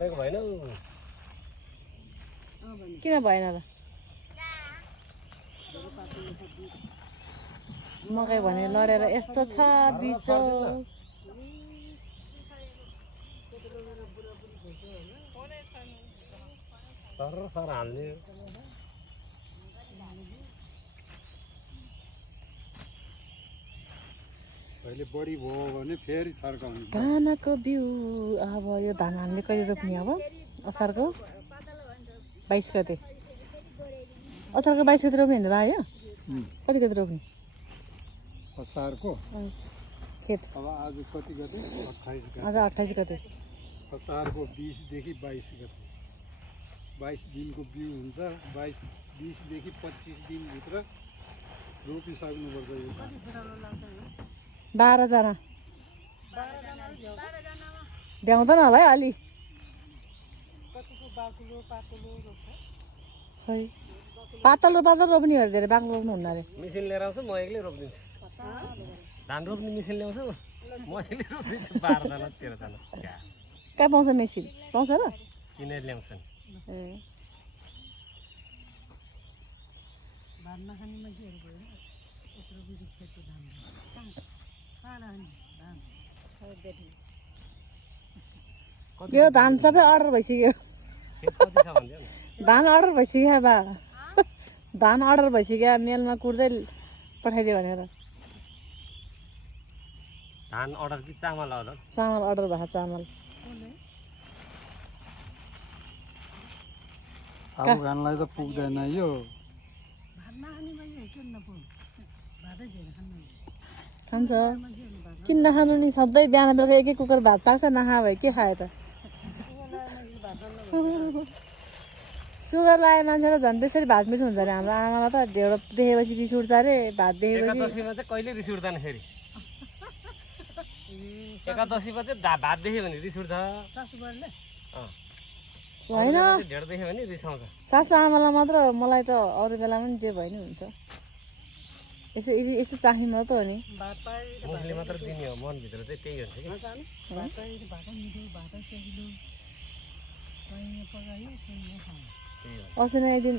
किन भएन र मकै भने लडेर यस्तो छ बिचो अहिले बढी भयो भने फेरि सर्काउने धानको बिउ अब यो धान हामीले कहिले रोप्ने अब असारको 22 गते असारको 22 गते रोप्ने भयो यो कति गते रोप्ने असारको खेत अब आज कति गते 28 गते आज 28 गते असारको 20 देखि 22 गते 22 दिनको बिउ हुन्छ 20 देखि 25 दिनभित्र रोपिसक्नुपर्छ यो 12 जना भ्याउँदैन होला है अलि खै पातलो रोप्ने हो धेरै बाक्लो रोप्नु हुन्न अरे मिसिन लिएर आउँछु म एक्लै रोप्दिन्छु धान रोप्ने मिसिन ल्याउँछु म एक्लै रोप्दिन्छु 12 जना 13 जना कहाँ पाउँछ मेसिन पाउँछ र किनेर ल्याउँछु नि ए यो धान सबै अर्डर भइसक्यो खेत कति छ भन्दियो न धान अर्डर भइसक्यो बा धान अर्डर भइसक्यो मेलमा कुर्दै पठाइदियो भनेर धान अर्डर कि चामल अर्डर चामल अर्डर भएको चामल आउ घानलाई त पुग्दैन यो खान्छ किन नखानु नि सधैँ बिहान बेलुका एक कुकर भात पाक्छ नखा भयो के खायो त सुगर लागेको मान्छेलाई झन् बेसरी भात मिठो हुन्छ अरे हाम्रो आमालाई त ढेँडो देखेपछि रिस उठ्छ अरे भात देखेपछि एकादशीमा चाहिँ कहिले रिस उठ्दैन फेरि एकादशीमा चाहिँ भात देख्यो भने रिस उठ्छ होइन ढेँडो देख्यो भने रिसाउँछ सासु आमालाई मात्र मलाई त अरू बेला पनि जे भयो नि हुन्छ यसो यसो चाहिनु त हो नि मुखले मात्र दिने हो मनभित्र चाहिँ त्यही हुन्छ कि अस्ति नै एकदिन